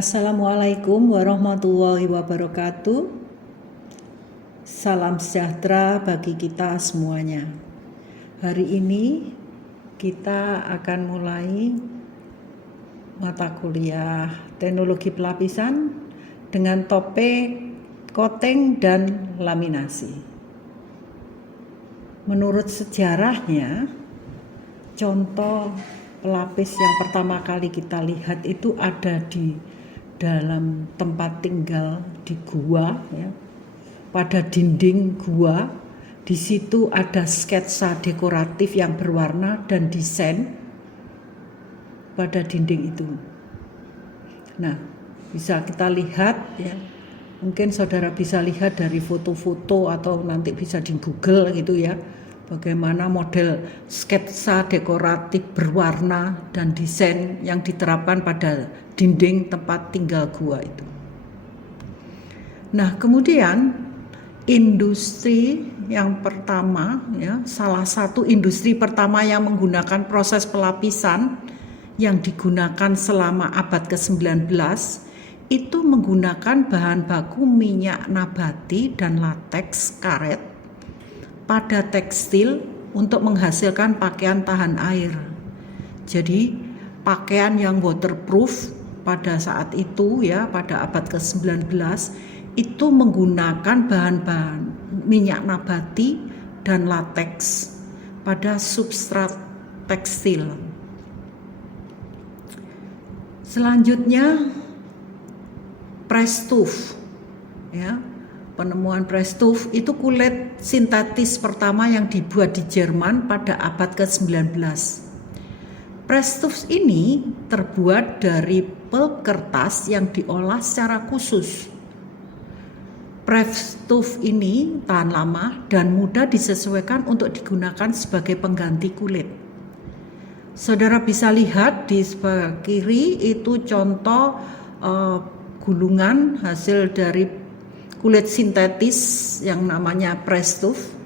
Assalamualaikum warahmatullahi wabarakatuh. Salam sejahtera bagi kita semuanya. Hari ini kita akan mulai mata kuliah teknologi pelapisan dengan topik coating dan laminasi. Menurut sejarahnya, contoh pelapis yang pertama kali kita lihat itu ada di dalam tempat tinggal di gua, ya, pada dinding gua. Di situ ada sketsa dekoratif yang berwarna dan desain pada dinding itu. Nah, bisa kita lihat, ya, mungkin saudara bisa lihat dari foto-foto atau nanti bisa di Google gitu ya, bagaimana model sketsa dekoratif berwarna dan desain yang diterapkan pada dinding tempat tinggal gua itu. Nah, kemudian industri yang pertama, ya, salah satu industri pertama yang menggunakan proses pelapisan yang digunakan selama abad ke-19 itu menggunakan bahan baku minyak nabati dan lateks karet pada tekstil untuk menghasilkan pakaian tahan air. Jadi pakaian yang waterproof pada saat itu, ya, pada abad ke-19 itu menggunakan bahan-bahan minyak nabati dan lateks pada substrat tekstil. Selanjutnya press-tooth, ya. Penemuan press-tooth itu kulit sintetis pertama yang dibuat di Jerman pada abad ke-19. Press-tooth ini terbuat dari pulp kertas yang diolah secara khusus. Press-tooth ini tahan lama dan mudah disesuaikan untuk digunakan sebagai pengganti kulit. Saudara bisa lihat di sebelah kiri itu contoh gulungan hasil dari kulit sintetis yang namanya press-tooth.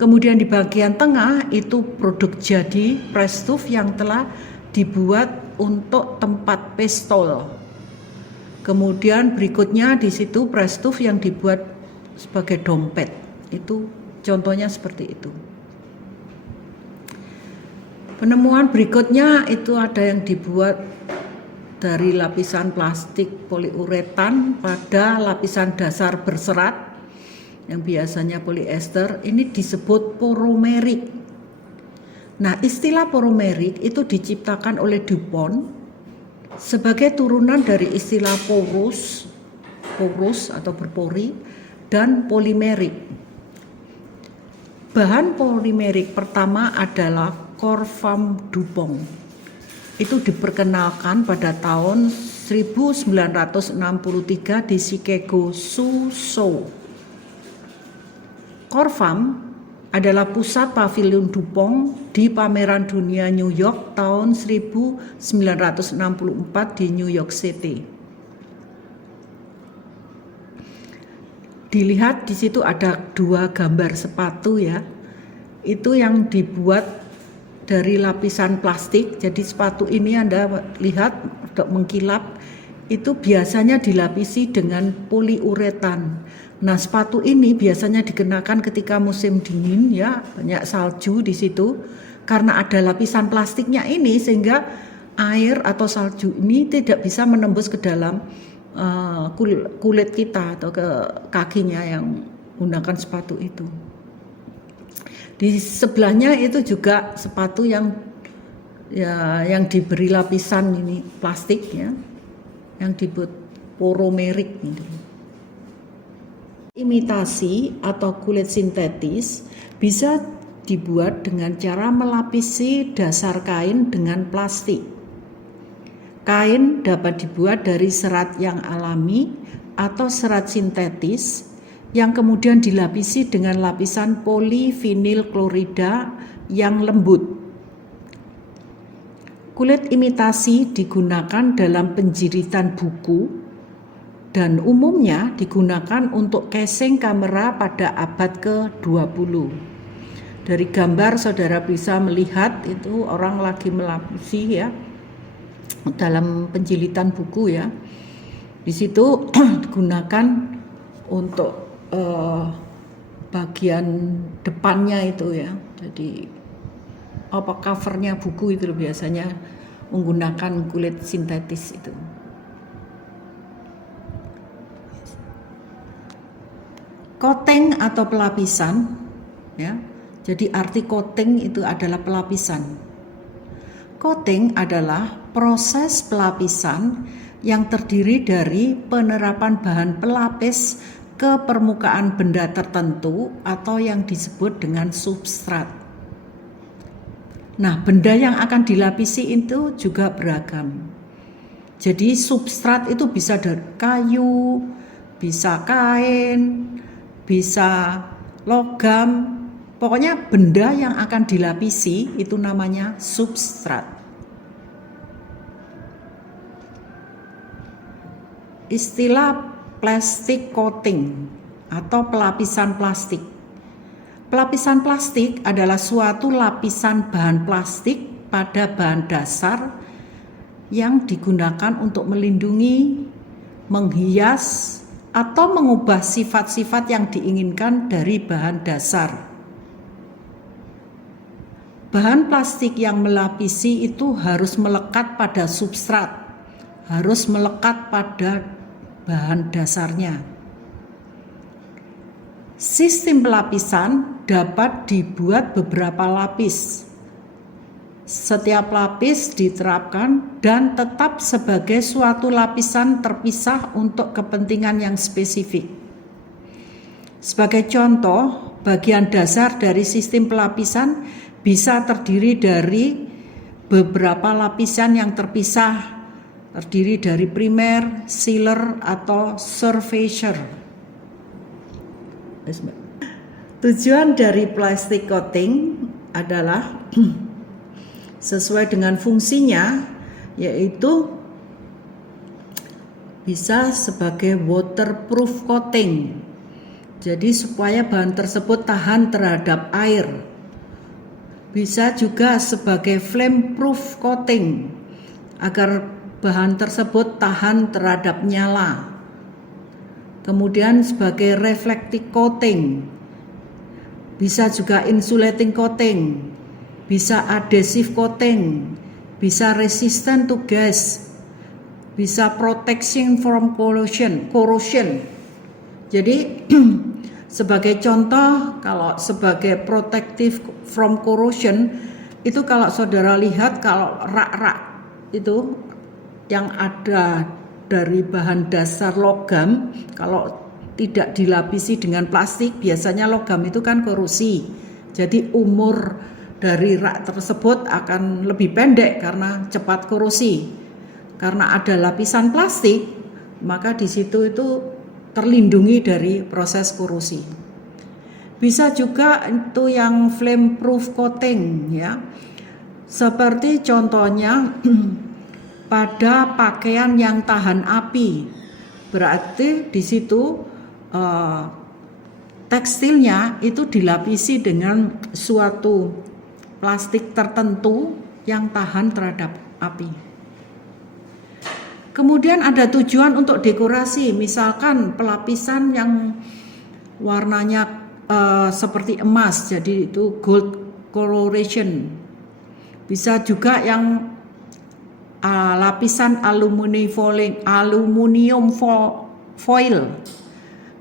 Kemudian di bagian tengah itu produk jadi press-tooth yang telah dibuat untuk tempat pistol. Kemudian berikutnya di situ press-tooth yang dibuat sebagai dompet. Itu contohnya seperti itu. Penemuan berikutnya itu ada yang dibuat dari lapisan plastik poliuretan pada lapisan dasar berserat yang biasanya polyester, ini disebut poromerik. Nah, istilah poromerik itu diciptakan oleh DuPont sebagai turunan dari istilah porous atau berpori dan polimerik. Bahan polimerik pertama adalah Corfam DuPont. Itu diperkenalkan pada tahun 1963 di Chicago Suzhou. Corfam adalah pusat pavilion DuPont di pameran dunia New York tahun 1964 di New York City. Dilihat di situ ada dua gambar sepatu, ya. Itu yang dibuat dari lapisan plastik. Jadi sepatu ini Anda lihat untuk mengkilap itu biasanya dilapisi dengan poliuretan. Nah, sepatu ini biasanya dikenakan ketika musim dingin, ya, banyak salju di situ. Karena ada lapisan plastiknya ini sehingga air atau salju ini tidak bisa menembus ke dalam kulit kita atau ke kakinya yang menggunakan sepatu itu. Di sebelahnya itu juga sepatu yang diberi lapisan ini plastik, ya, yang dibuat poromerik ini. Imitasi atau kulit sintetis bisa dibuat dengan cara melapisi dasar kain dengan plastik. Kain dapat dibuat dari serat yang alami atau serat sintetis yang kemudian dilapisi dengan lapisan polivinil klorida yang lembut. Kulit imitasi digunakan dalam penjiritan buku dan umumnya digunakan untuk casing kamera pada abad ke-20. Dari gambar saudara bisa melihat itu orang lagi melapisi, ya, dalam penjilitan buku, ya. Di situ digunakan untuk bagian depannya itu ya. Jadi covernya buku itu biasanya menggunakan kulit sintetis itu. Coating atau pelapisan ya. Jadi arti coating itu adalah pelapisan. Coating adalah proses pelapisan yang terdiri dari penerapan bahan pelapis ke permukaan benda tertentu atau yang disebut dengan substrat. Nah, benda yang akan dilapisi itu juga beragam. Jadi substrat itu bisa dari kayu, bisa kain, bisa logam. Pokoknya benda yang akan dilapisi itu namanya substrat. Istilah plastic coating atau pelapisan plastik. Pelapisan plastik adalah suatu lapisan bahan plastik pada bahan dasar yang digunakan untuk melindungi, menghias, atau mengubah sifat-sifat yang diinginkan dari bahan dasar. Bahan plastik yang melapisi itu harus melekat pada substrat, harus melekat pada bahan dasarnya. Sistem pelapisan dapat dibuat beberapa lapis. Setiap lapis diterapkan dan tetap sebagai suatu lapisan terpisah untuk kepentingan yang spesifik. Sebagai contoh, bagian dasar dari sistem pelapisan bisa terdiri dari beberapa lapisan yang terpisah, terdiri dari primer, sealer, atau surfacer. Tujuan dari plastic coating adalah sesuai dengan fungsinya, yaitu bisa sebagai waterproof coating. Jadi supaya bahan tersebut tahan terhadap air. Bisa juga sebagai flame proof coating agar bahan tersebut tahan terhadap nyala. Kemudian sebagai reflective coating, bisa juga insulating coating, bisa adhesive coating, bisa resistant to gas, bisa protection from corrosion. Jadi sebagai contoh, kalau sebagai protective from corrosion itu kalau saudara lihat, kalau rak-rak itu yang ada dari bahan dasar logam, kalau tidak dilapisi dengan plastik, biasanya logam itu kan korosi. Jadi umur dari rak tersebut akan lebih pendek karena cepat korosi. Karena ada lapisan plastik, maka di situ itu terlindungi dari proses korosi. Bisa juga itu yang flame proof coating ya. Seperti contohnya pada pakaian yang tahan api. Berarti di situ tekstilnya itu dilapisi dengan suatu plastik tertentu yang tahan terhadap api. Kemudian ada tujuan untuk dekorasi, misalkan pelapisan yang warnanya seperti emas, jadi itu gold coloration. Bisa juga yang lapisan aluminium foil.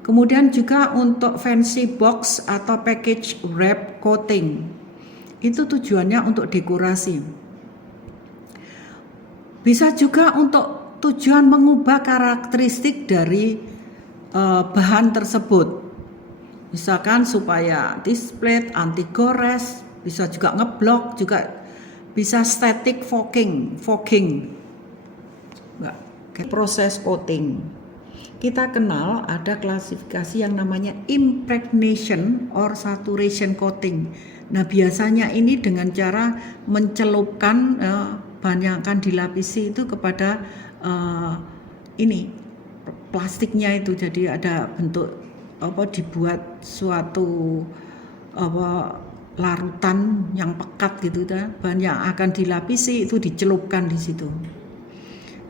Kemudian juga untuk fancy box atau package wrap coating. Itu tujuannya untuk dekorasi. Bisa juga untuk tujuan mengubah karakteristik dari bahan tersebut. Misalkan supaya display, anti gores, bisa juga ngeblok, juga bisa static fogging. Proses coating. Kita kenal ada klasifikasi yang namanya impregnation or saturation coating. Nah, biasanya ini dengan cara mencelupkan bahan yang akan dilapisi itu kepada ini plastiknya itu, jadi ada bentuk dibuat suatu larutan yang pekat gitu, bahan yang akan dilapisi itu dicelupkan di situ.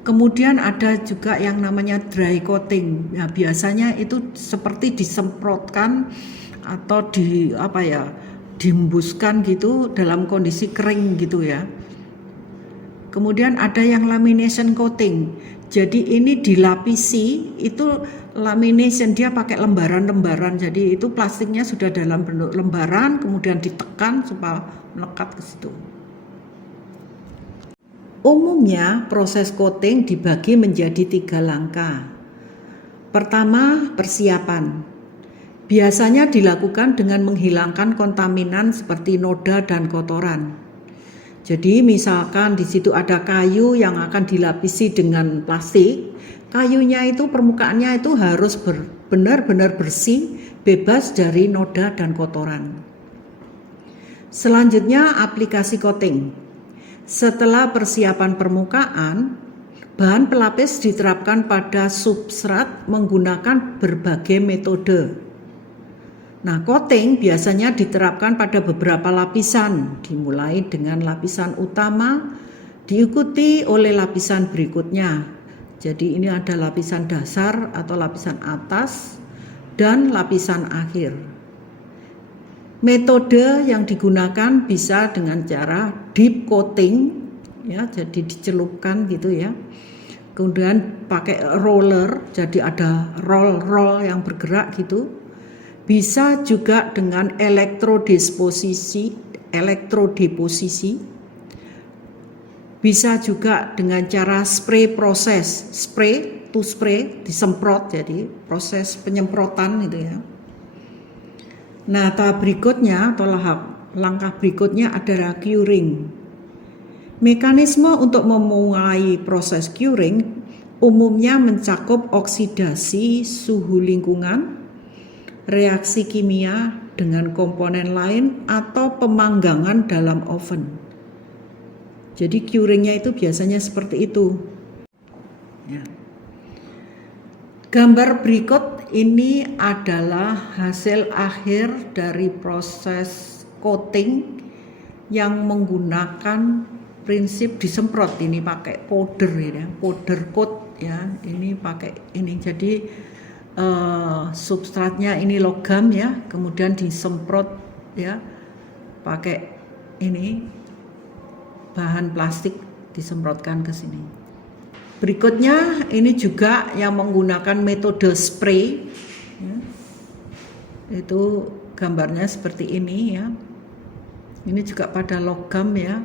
Kemudian ada juga yang namanya dry coating. Ya, biasanya itu seperti disemprotkan atau dihembuskan gitu dalam kondisi kering gitu ya. Kemudian ada yang lamination coating. Jadi ini dilapisi, itu lamination, dia pakai lembaran-lembaran. Jadi itu plastiknya sudah dalam bentuk lembaran, kemudian ditekan supaya melekat ke situ. Umumnya proses coating dibagi menjadi 3 langkah. Pertama, persiapan. Biasanya dilakukan dengan menghilangkan kontaminan seperti noda dan kotoran. Jadi misalkan di situ ada kayu yang akan dilapisi dengan plastik, kayunya itu permukaannya itu harus benar-benar bersih, bebas dari noda dan kotoran. Selanjutnya aplikasi coating. Setelah persiapan permukaan, bahan pelapis diterapkan pada substrat menggunakan berbagai metode. Nah, coating biasanya diterapkan pada beberapa lapisan, dimulai dengan lapisan utama, diikuti oleh lapisan berikutnya. Jadi ini ada lapisan dasar atau lapisan atas dan lapisan akhir. Metode yang digunakan bisa dengan cara deep coating, ya, jadi dicelupkan gitu ya. Kemudian pakai roller, jadi ada roll yang bergerak gitu. Bisa juga dengan elektrodeposisi. Bisa juga dengan cara spray proses, spray to spray, disemprot, jadi proses penyemprotan gitu ya. Nah, tahap berikutnya atau langkah berikutnya adalah curing. Mekanisme untuk memulai proses curing umumnya mencakup oksidasi suhu lingkungan, reaksi kimia dengan komponen lain, atau pemanggangan dalam oven. Jadi curingnya itu biasanya seperti itu. Ya. Gambar berikut ini adalah hasil akhir dari proses coating yang menggunakan prinsip disemprot. Ini pakai powder ya, powder coat ya. Ini pakai ini. Jadi substratnya ini logam ya, kemudian disemprot ya pakai ini bahan plastik, disemprotkan ke sini. Berikutnya ini juga yang menggunakan metode spray ya. Itu gambarnya seperti ini ya. Ini juga pada logam ya,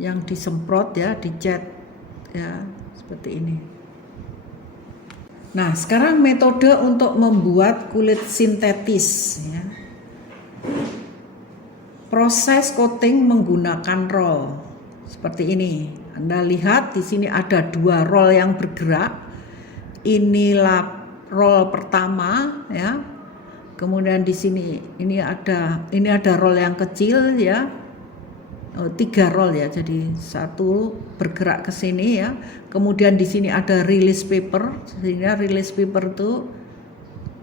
yang disemprot ya, dicat ya, seperti ini. Nah, sekarang metode untuk membuat kulit sintetis ya. Proses coating menggunakan roll seperti ini. Anda lihat di sini ada 2 roll yang bergerak. Inilah roll pertama ya. Kemudian di sini ini ada roll yang kecil ya. 3 roll ya. Jadi 1 bergerak ke sini ya. Kemudian di sini ada release paper. Sehingga release paper itu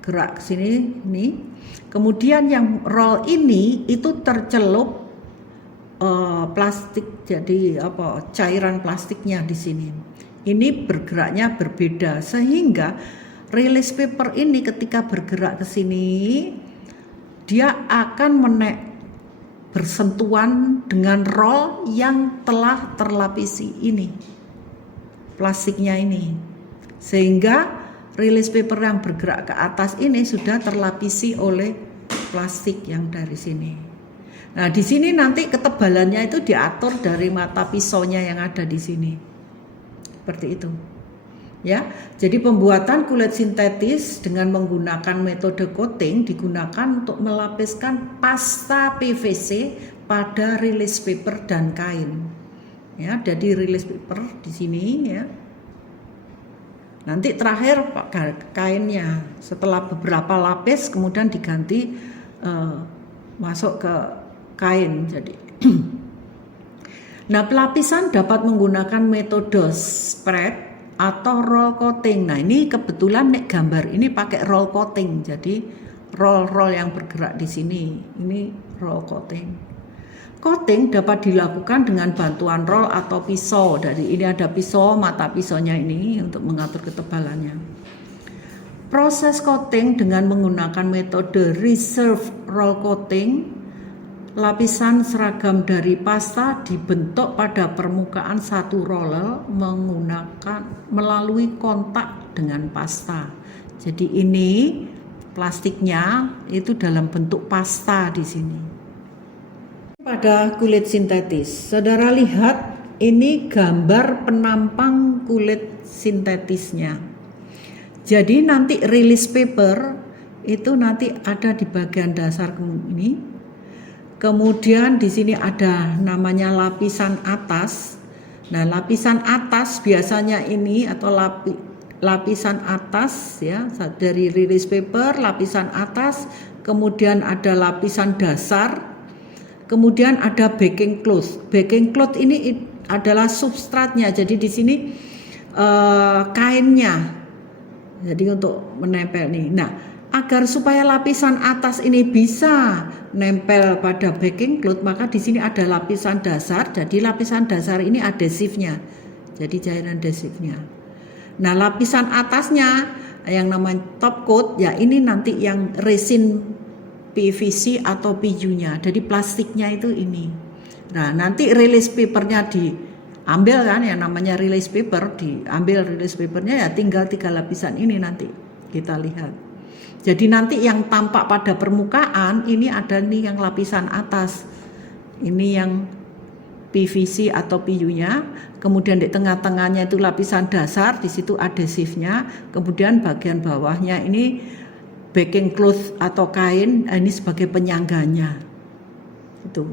gerak ke sini nih. Kemudian yang roll ini itu tercelup plastik, jadi cairan plastiknya di sini. Ini bergeraknya berbeda sehingga release paper ini ketika bergerak ke sini dia akan bersentuhan dengan roll yang telah terlapisi ini plastiknya ini, sehingga release paper yang bergerak ke atas ini sudah terlapisi oleh plastik yang dari sini. Nah, di sini nanti ketebalannya itu diatur dari mata pisaunya yang ada di sini. Seperti itu. Ya. Jadi pembuatan kulit sintetis dengan menggunakan metode coating digunakan untuk melapiskan pasta PVC pada release paper dan kain. Ya, jadi release paper di sini ya. Nanti terakhir kainnya, setelah beberapa lapis kemudian diganti masuk ke kain. Jadi nah, pelapisan dapat menggunakan metode spread atau roll coating. Nah, ini kebetulan gambar ini pakai roll coating. Jadi roll yang bergerak di sini ini roll coating. Coating dapat dilakukan dengan bantuan roll atau pisau. Dari ini ada pisau, mata pisaunya ini untuk mengatur ketebalannya. Proses coating dengan menggunakan metode reserve roll coating, lapisan seragam dari pasta dibentuk pada permukaan satu roller melalui kontak dengan pasta. Jadi ini plastiknya itu dalam bentuk pasta di sini. Pada kulit sintetis, saudara lihat ini gambar penampang kulit sintetisnya. Jadi nanti release paper itu nanti ada di bagian dasar ini. Kemudian di sini ada namanya lapisan atas. Nah, lapisan atas biasanya ini atau lapisan atas ya dari release paper, lapisan atas, kemudian ada lapisan dasar. Kemudian ada backing cloth. Backing cloth ini adalah substratnya. Jadi di sini kainnya. Jadi untuk menempel nih. Nah, agar supaya lapisan atas ini bisa nempel pada backing cloth, maka di sini ada lapisan dasar. Jadi lapisan dasar ini adhesifnya. Jadi cairan adhesifnya. Nah, lapisan atasnya yang namanya top coat ya ini nanti yang resin PVC atau PU-nya. Jadi plastiknya itu ini. Nah, nanti release papernya diambil kan, yang namanya release paper, diambil release papernya ya tinggal 3 lapisan ini nanti kita lihat. Jadi nanti yang tampak pada permukaan ini ada nih yang lapisan atas. Ini yang PVC atau PU-nya, kemudian di tengah-tengahnya itu lapisan dasar, di situ adhesifnya, kemudian bagian bawahnya ini backing cloth atau kain, ini sebagai penyangganya. Itu.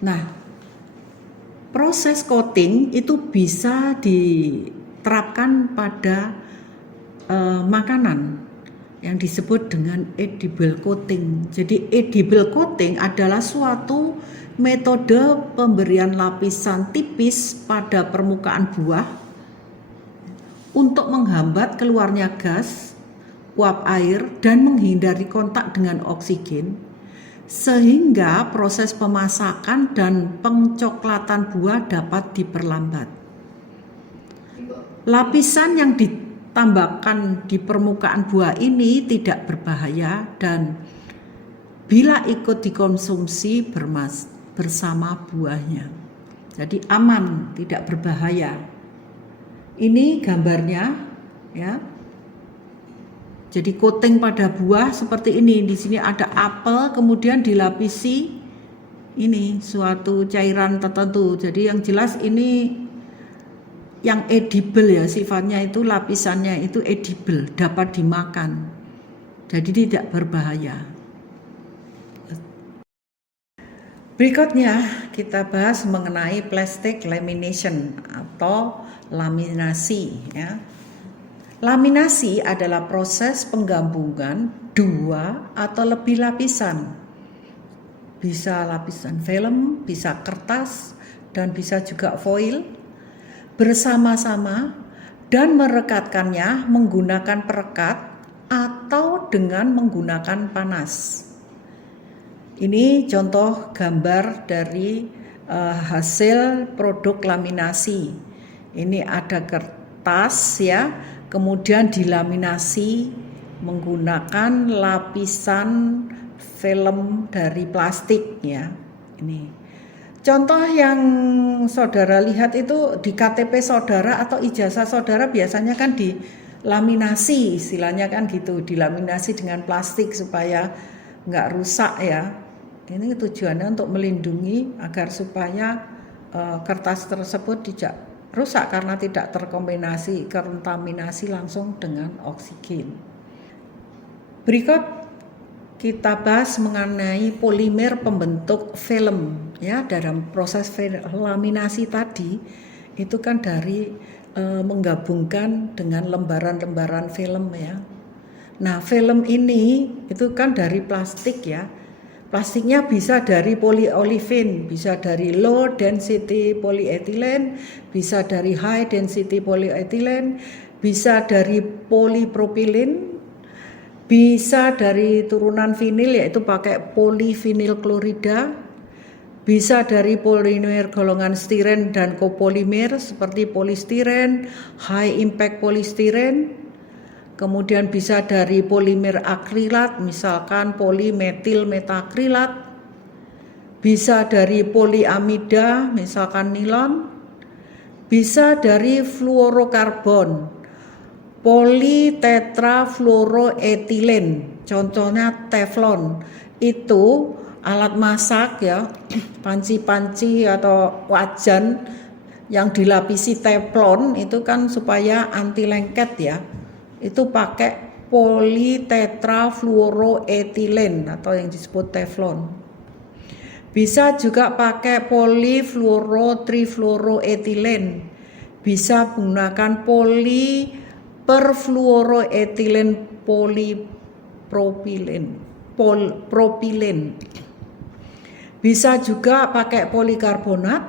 Nah, proses coating itu bisa diterapkan pada makanan yang disebut dengan edible coating. Jadi edible coating adalah suatu metode pemberian lapisan tipis pada permukaan buah untuk menghambat keluarnya gas, uap air, dan menghindari kontak dengan oksigen, sehingga proses pemasakan dan pencoklatan buah dapat diperlambat. Lapisan yang ditambahkan di permukaan buah ini tidak berbahaya dan bila ikut dikonsumsi bersama buahnya. Jadi aman, tidak berbahaya. Ini gambarnya ya. Jadi coating pada buah seperti ini. Di sini ada apel, kemudian dilapisi ini suatu cairan tertentu. Jadi yang jelas ini yang edible ya, sifatnya itu lapisannya itu edible, dapat dimakan. Jadi tidak berbahaya. Berikutnya kita bahas mengenai plastic lamination atau laminasi ya. Laminasi adalah proses penggabungan 2 atau lebih lapisan. Bisa lapisan film, bisa kertas, dan bisa juga foil bersama-sama dan merekatkannya menggunakan perekat atau dengan menggunakan panas. Ini contoh gambar dari hasil produk laminasi. Ini ada kertas ya, kemudian dilaminasi menggunakan lapisan film dari plastik ya. Ini contoh yang saudara lihat itu di KTP saudara atau ijazah saudara biasanya kan dilaminasi, istilahnya kan gitu, dilaminasi dengan plastik supaya nggak rusak ya. Ini tujuannya untuk melindungi agar supaya kertas tersebut tidak rusak karena tidak terkontaminasi langsung dengan oksigen. Berikut kita bahas mengenai polimer pembentuk film ya. Dalam proses laminasi tadi itu kan dari menggabungkan dengan lembaran-lembaran film ya. Nah, film ini itu kan dari plastik ya. Plastiknya bisa dari polyolefin, bisa dari low density polyethylene, bisa dari high density polyethylene, bisa dari polypropylene, Bisa dari turunan vinil yaitu pakai polivinil klorida, bisa dari polimer golongan stiren dan kopolimer seperti polistiren, high impact polistiren, kemudian bisa dari polimer akrilat misalkan polimetil metakrilat, bisa dari poliamida misalkan nilon, bisa dari fluorokarbon, politetrafluoroetilen, contohnya teflon. Itu alat masak ya, panci-panci atau wajan yang dilapisi teflon itu kan supaya anti lengket ya. Itu pakai politetrafluoroetilen atau yang disebut teflon. Bisa juga pakai polifluorotrifluoroetilen. Bisa menggunakan poliperfluoroetilen propilen. Bisa juga pakai polikarbonat,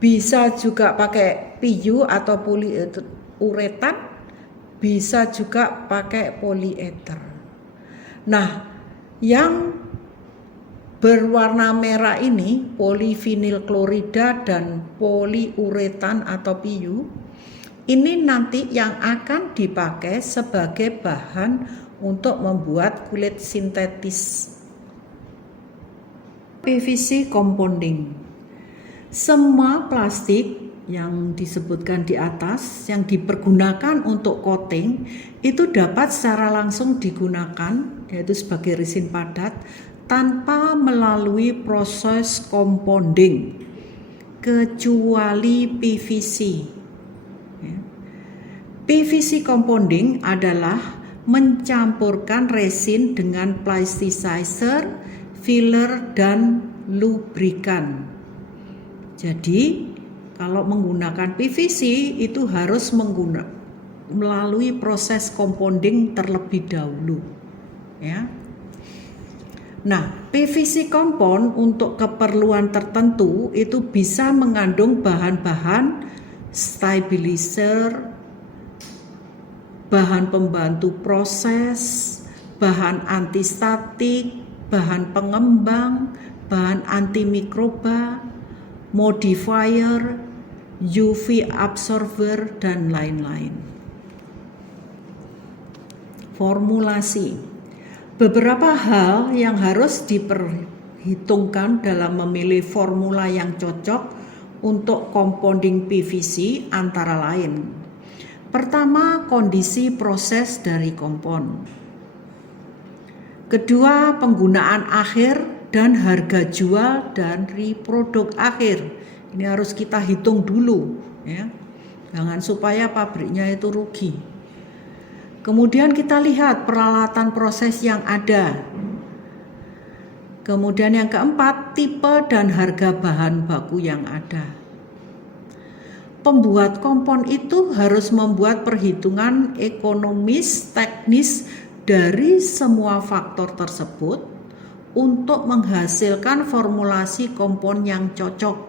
bisa juga pakai PU atau poliuretan, bisa juga pakai polieter. Nah, yang berwarna merah ini polivinil klorida dan poliuretan atau PU, ini nanti yang akan dipakai sebagai bahan untuk membuat kulit sintetis. PVC compounding. Semua plastik yang disebutkan di atas yang dipergunakan untuk coating itu dapat secara langsung digunakan yaitu sebagai resin padat tanpa melalui proses compounding kecuali PVC. PVC compounding adalah mencampurkan resin dengan plasticizer, filler, dan lubrikan. Jadi kalau menggunakan PVC itu harus melalui proses compounding terlebih dahulu ya. Nah, PVC compound untuk keperluan tertentu itu bisa mengandung bahan-bahan stabilizer, bahan pembantu proses, bahan antistatik, bahan pengembang, bahan antimikroba, modifier, UV absorber, dan lain-lain. Formulasi. Beberapa hal yang harus diperhitungkan dalam memilih formula yang cocok untuk compounding PVC antara lain. Pertama, kondisi proses dari kompon. Kedua, penggunaan akhir dan harga jual dari produk akhir. Ini harus kita hitung dulu ya. Jangan supaya pabriknya itu rugi. Kemudian kita lihat peralatan proses yang ada. Kemudian yang keempat, tipe dan harga bahan baku yang ada. Pembuat kompon itu harus membuat perhitungan ekonomis, teknis dari semua faktor tersebut untuk menghasilkan formulasi kompon yang cocok.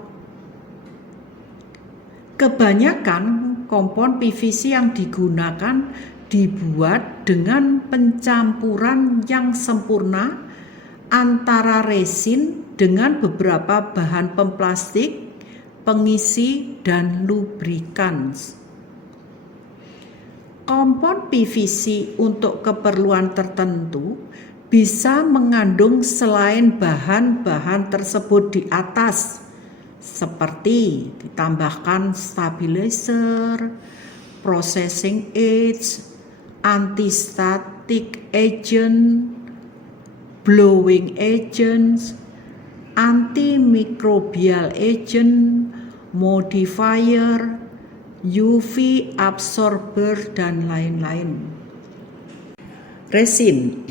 Kebanyakan kompon PVC yang digunakan dibuat dengan pencampuran yang sempurna antara resin dengan beberapa bahan pemplastik, pengisi, dan lubrikan. Kompon PVC untuk keperluan tertentu bisa mengandung selain bahan-bahan tersebut di atas, seperti ditambahkan stabilizer, processing aids, antistatic agent, blowing agents, antimicrobial agent, modifier, UV absorber, dan lain-lain. Resin.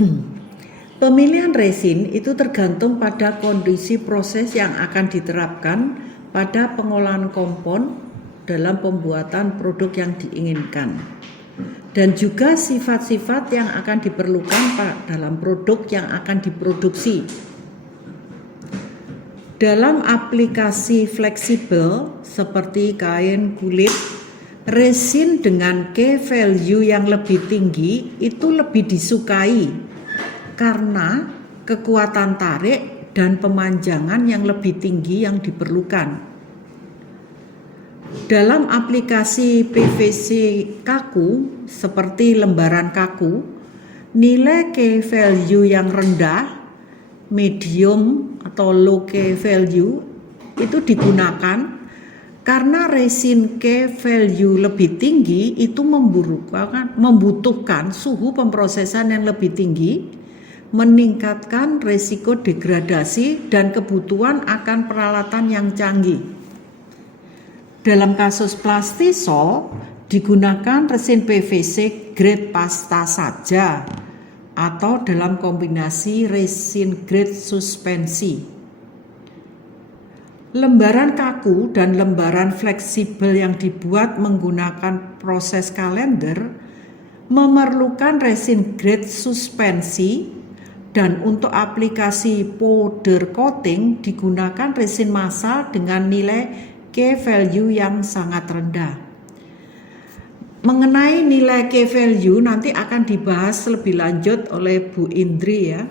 Pemilihan resin itu tergantung pada kondisi proses yang akan diterapkan pada pengolahan kompon dalam pembuatan produk yang diinginkan. Dan juga sifat-sifat yang akan diperlukan dalam produk yang akan diproduksi. Dalam aplikasi fleksibel seperti kain, kulit, resin dengan K value yang lebih tinggi itu lebih disukai karena kekuatan tarik dan pemanjangan yang lebih tinggi yang diperlukan. Dalam aplikasi PVC kaku seperti lembaran kaku, nilai K value yang rendah, medium atau low K value itu digunakan karena resin K value lebih tinggi itu membutuhkan suhu pemrosesan yang lebih tinggi, meningkatkan resiko degradasi dan kebutuhan akan peralatan yang canggih. Dalam kasus plastisol digunakan resin PVC grade pasta saja atau dalam kombinasi resin grade suspensi. Lembaran kaku dan lembaran fleksibel yang dibuat menggunakan proses kalender memerlukan resin grade suspensi, dan untuk aplikasi powder coating digunakan resin massal dengan nilai K value yang sangat rendah. Mengenai nilai K value nanti akan dibahas lebih lanjut oleh Bu Indri ya.